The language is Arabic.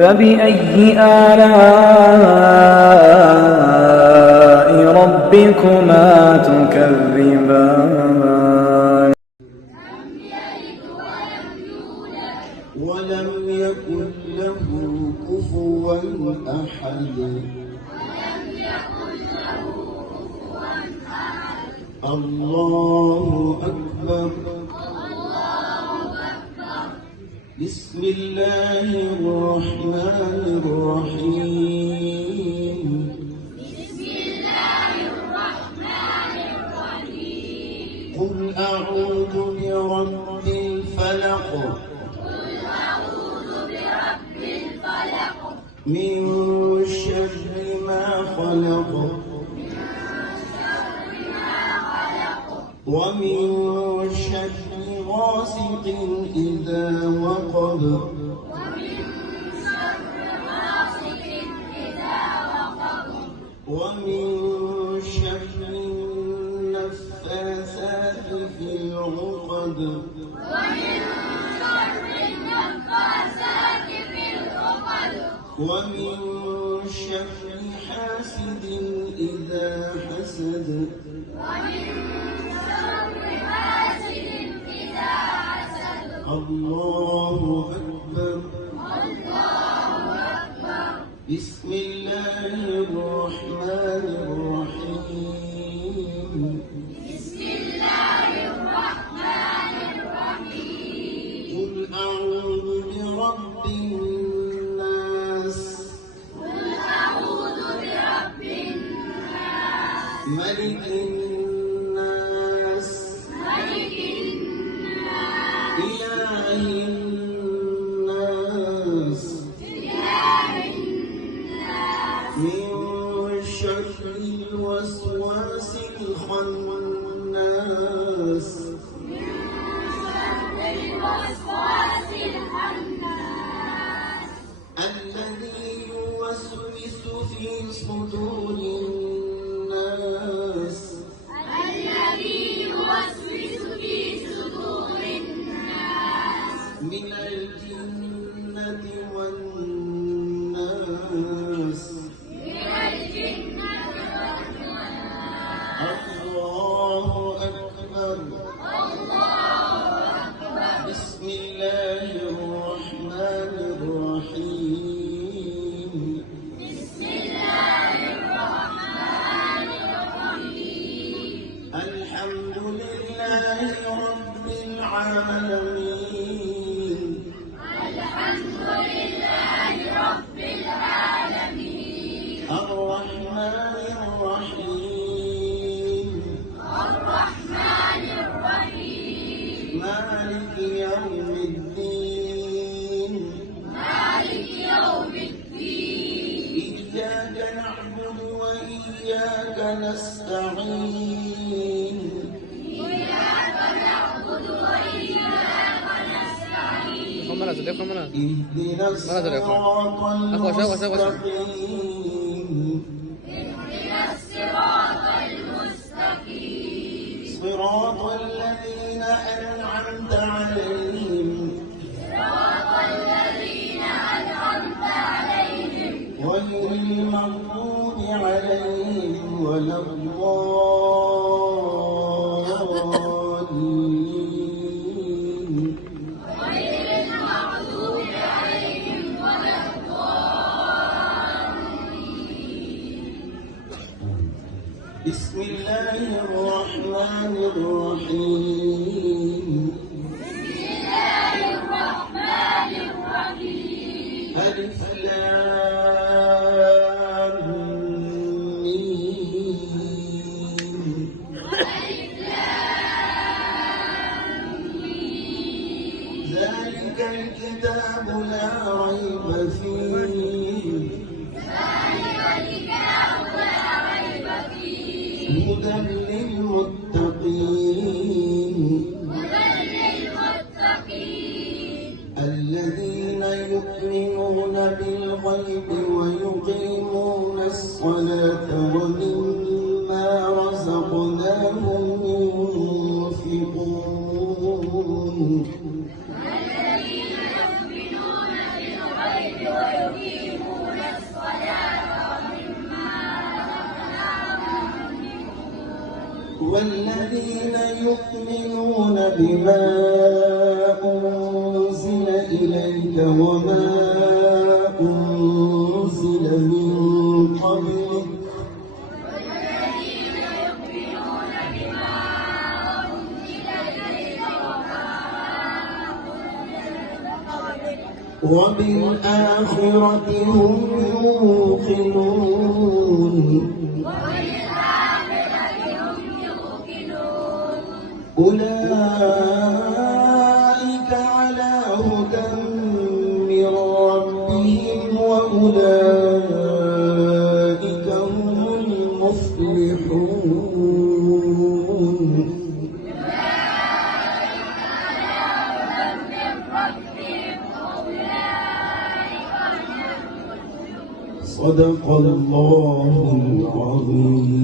فبأي آلاء ربكما تكذبان ولم يكن له كفوا أحد الله أكبر بسم الله الرحمن الرحيم قل أعوذ برب الفلق من شر ما خلق ومن شر غاسق إذا وقب ومن شر النفاثات في العقد ومن شر حاسد إذا حسد الله أكبر بسم الله الرحمن الرحيم قل أعوذ برب الناس ملك الناس إله الناس من شر الوسواس الخناس الذي يوسوس في صدور الناس من الجنة والناس الله أكبر بسم الله الرحمن الرحيم الحمد لله رب العالمين الرحمن الرحيم مالك يوم الدين إياك نعبد وإياك نستعين اهدنا الصراط المستقيم صراط الذين أنعمت عليهم غير المغضوب عليهم ولا الضالين بسم الله الرحمن الرحيم ألف لام ميم ذلك الكتاب لا ريب فيه هدى للمتقين الذين يؤمنون بالغيب ويقيمون الصلاة ومما رزقناهم ينفقون الذين يؤمنون بالغيب والذين يؤمنون بما أنزل إليك وما أنزل من قبلك وبالآخرة هم يوقنون أولئك على هدى من ربهم وأولئك هم المفلحون صدق الله العظيم.